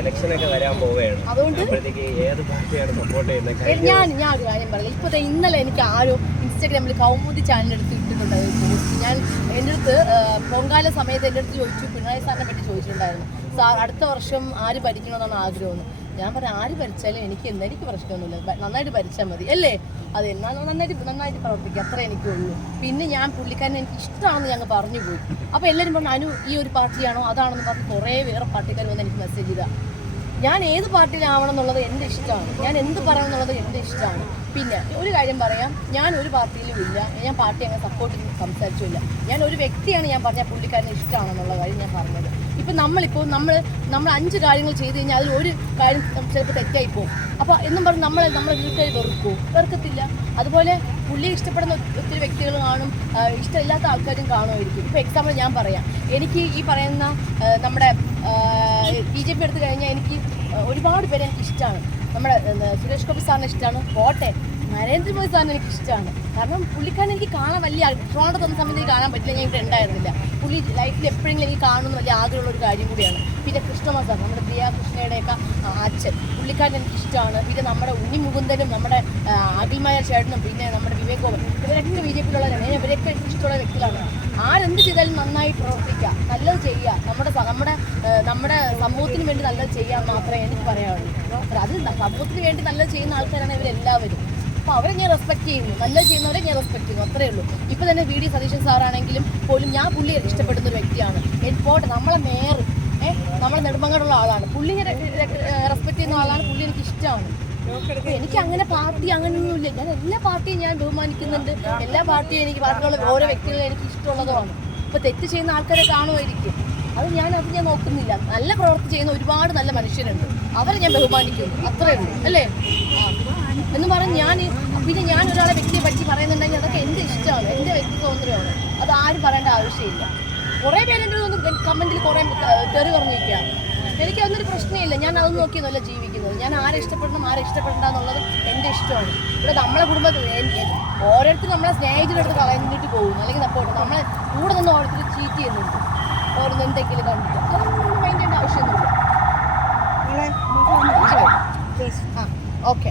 ഇലക്ഷനൊക്കെ വരാൻ പോവുകയാണ്. അപ്പോഴത്തേക്ക് ഏത് പാർട്ടിയാണ് സപ്പോർട്ട് ചെയ്യുന്നത്? ഞാൻ ഒരു കാര്യം പറയില്ല. ഇപ്പോഴത്തെ ഇന്നലെ എനിക്ക് ആരോ ഇൻസ്റ്റാഗ്രാമിൽ കൗമുദി ചാനൽ എടുത്ത് ഇട്ടിട്ടുണ്ടായിരുന്നു പോസ്റ്റ്. ഞാൻ എൻ്റെ അടുത്ത് പൊങ്കാല സമയത്ത് എൻ്റെ അടുത്ത് ചോദിച്ചു, പിണറായി സാറിനെ പറ്റി ചോദിച്ചിട്ടുണ്ടായിരുന്നു, സാർ അടുത്ത വർഷം ആര് ഭരിക്കണമെന്നാണ് ആഗ്രഹമെന്ന്. ഞാൻ പറഞ്ഞു ആര് ഭരിച്ചാലും എനിക്ക് പ്രശ്നമൊന്നുമില്ല, നന്നായിട്ട് ഭരിച്ചാൽ മതി അല്ലേ. അത് എന്നാ നന്നായിട്ട് പ്രവർത്തിക്കുക, അത്ര എനിക്കുള്ളൂ. പിന്നെ ഞാൻ പുള്ളിക്കാരനെ എനിക്ക് ഇഷ്ടമാണെന്ന് ഞങ്ങൾ പറഞ്ഞു പോയി. അപ്പോൾ എല്ലാവരും പറഞ്ഞു അനു ഈ ഒരു പാർട്ടിയാണോ അതാണെന്ന് പറഞ്ഞ് കുറേ വേറെ പാർട്ടിക്കാർ വന്ന് എനിക്ക് മെസ്സേജ് ചെയ്താൽ ഞാൻ ഏത് പാർട്ടിയിലാവണം എന്നുള്ളത് എൻ്റെ ഇഷ്ടമാണ്, ഞാൻ എന്ത് പറയണം എന്നുള്ളത് എൻ്റെ ഇഷ്ടമാണ്. പിന്നെ ഒരു കാര്യം പറയാം, ഞാൻ ഒരു പാർട്ടിയിലും ഇല്ല, ഞാൻ പാർട്ടി അങ്ങനെ സപ്പോർട്ട് ചെയ്ത് സംസാരിച്ചില്ല. ഞാൻ ഒരു വ്യക്തിയാണ് ഞാൻ പറഞ്ഞ പുള്ളിക്കാരനെ ഇഷ്ടമാണെന്നുള്ള കാര്യം ഞാൻ പറഞ്ഞത്. ഇപ്പം നമ്മൾ 5 കാര്യങ്ങൾ ചെയ്ത് കഴിഞ്ഞാൽ അതിൽ ഒരു കാര്യം ചിലപ്പോൾ തെറ്റായി പോകും. അപ്പോൾ എന്നും പറഞ്ഞ് നമ്മളെ വീട്ടുകാർ വെറുക്കത്തില്ല. അതുപോലെ പുള്ളിയെ ഇഷ്ടപ്പെടുന്ന ഒത്തിരി വ്യക്തികൾ കാണും, ഇഷ്ടമില്ലാത്ത ആൾക്കാരും കാണുമായിരിക്കും. ഇപ്പോൾ എക്സാമ്പിൾ ഞാൻ പറയാം, എനിക്ക് ഈ പറയുന്ന നമ്മുടെ BJP എടുത്തു കഴിഞ്ഞാൽ എനിക്ക് ഒരുപാട് പേരെ എനിക്ക് ഇഷ്ടമാണ്. നമ്മുടെ സുരേഷ് ഗോപി സാറിനെ ഇഷ്ടമാണ്, പോട്ടെ നരേന്ദ്രമോദി സാറിന് എനിക്ക് ഇഷ്ടമാണ്. കാരണം പുള്ളിക്കാരൻ എനിക്ക് കാണാൻ വലിയ ട്രോണ്ട് തന്ന സമയത്ത് എനിക്ക് കാണാൻ പറ്റില്ല, ഞാൻ ഇവിടെ ഉണ്ടായിരുന്നില്ല. പുള്ളി ലൈഫിൽ എപ്പോഴെങ്കിലും എനിക്ക് കാണുന്ന വലിയ ആഗ്രഹമുള്ള ഒരു കാര്യം കൂടിയാണ്. പിന്നെ കൃഷ്ണമാ സാർ, നമ്മുടെ പ്രിയ കൃഷ്ണയുടെയൊക്കെ അച്ഛൻ, പുള്ളിക്കാരൻ എനിക്ക് ഇഷ്ടമാണ്. പിന്നെ നമ്മുടെ ഉണ്ണി മുകുന്ദനും നമ്മുടെ അഖിൽമായ ചേട്ടനും പിന്നെ നമ്മുടെ വിവേക് ഗോപൻ, ഇവരൊക്കെ BJP-യിലുള്ളവരാണ്. ഇവരൊക്കെ എനിക്ക് ഇഷ്ടമുള്ള വ്യക്തികളാണ്. ആരെന്ത് ചെയ്താലും നന്നായി പ്രവർത്തിക്കുക, നല്ലത് ചെയ്യുക, നമ്മുടെ സമൂഹത്തിന് വേണ്ടി നല്ലത് ചെയ്യാൻ മാത്രമേ എനിക്ക് പറയാനുള്ളൂ. അത് സമൂഹത്തിന് വേണ്ടി നല്ലത് ചെയ്യുന്ന ആൾക്കാരാണ് ഇവരെല്ലാവരും. അപ്പോൾ അവരെ ഞാൻ റെസ്പെക്ട് ചെയ്യുന്നു, നല്ലത് ചെയ്യുന്നവരെ ഞാൻ റെസ്പെക്ട് ചെയ്യുന്നു, അത്രയേ ഉള്ളൂ. ഇപ്പോൾ തന്നെ VD സതീശൻ സാറാണെങ്കിലും പോലും ഞാൻ പുള്ളിയെ ഇഷ്ടപ്പെടുന്ന ഒരു വ്യക്തിയാണ്. പോട്ടെ നമ്മളെ മേയർ നമ്മളെ നെടുമങ്ങാടുള്ള ആളാണ്, പുള്ളിയെ റെസ്പെക്ട് ചെയ്യുന്ന ആളാണ്, പുള്ളി എനിക്ക് ഇഷ്ടമാണ്. എനിക്ക് അങ്ങനെ പാർട്ടി അങ്ങനെയൊന്നുമില്ല, ഞാൻ എല്ലാ പാർട്ടിയും ഞാൻ ബഹുമാനിക്കുന്നുണ്ട്. എല്ലാ പാർട്ടിയും എനിക്ക് പാർട്ടിയുള്ള ഓരോ വ്യക്തികളെ എനിക്ക് ഇഷ്ടമുള്ളതുമാണ്. ഇപ്പോൾ തെറ്റ് ചെയ്യുന്ന ആൾക്കാരെ കാണുമായിരിക്കും, അത് ഞാൻ നോക്കുന്നില്ല. നല്ല പ്രവൃത്തി ചെയ്യുന്ന ഒരുപാട് നല്ല മനുഷ്യരുണ്ട്, അവരെ ഞാൻ ബഹുമാനിക്കുന്നു, അത്രേ ഉള്ളൂ അല്ലേ. എന്ന് പറഞ്ഞ് ഞാൻ ഒരാളെ വ്യക്തിയെ പറ്റി പറയുന്നുണ്ടെങ്കിൽ അതൊക്കെ എൻ്റെ ഇഷ്ടമാണ്, എൻ്റെ വ്യക്തി സ്വാതന്ത്ര്യമാണ്, അത് ആരും പറയേണ്ട ആവശ്യമില്ല. കുറേ പേരെൻ്റെ കമൻറ്റിൽ കുറേ തെറി പറഞ്ഞിരിക്കുകയാണ്, എനിക്ക് അതൊന്നൊരു പ്രശ്നമില്ല. ഞാൻ അതൊന്നും നോക്കിയൊന്നുമല്ല ജീവിക്കുന്നത്. ഞാൻ ആരെ ഇഷ്ടപ്പെടണം ആരെ ഇഷ്ടപ്പെടണ്ട എന്നുള്ളത് എൻ്റെ ഇഷ്ടമാണ്. ഇവിടെ നമ്മളെ കുടുംബത്തിൽ ഓരോരുത്തരും നമ്മളെ സ്നേഹിച്ചിടത്ത് കളഞ്ഞിട്ട് പോകുന്നു, അല്ലെങ്കിൽ നമ്മളെ കൂടെ നിന്ന് ഓരോരുത്തർ ചീറ്റ് ചെയ്യുന്നുണ്ട്, ഓരോന്ന് എന്തെങ്കിലും കണ്ടിട്ട്. അതൊന്നും മൈൻഡ് ചെയ്യേണ്ട ആവശ്യമൊന്നുമില്ല. ഓക്കെ.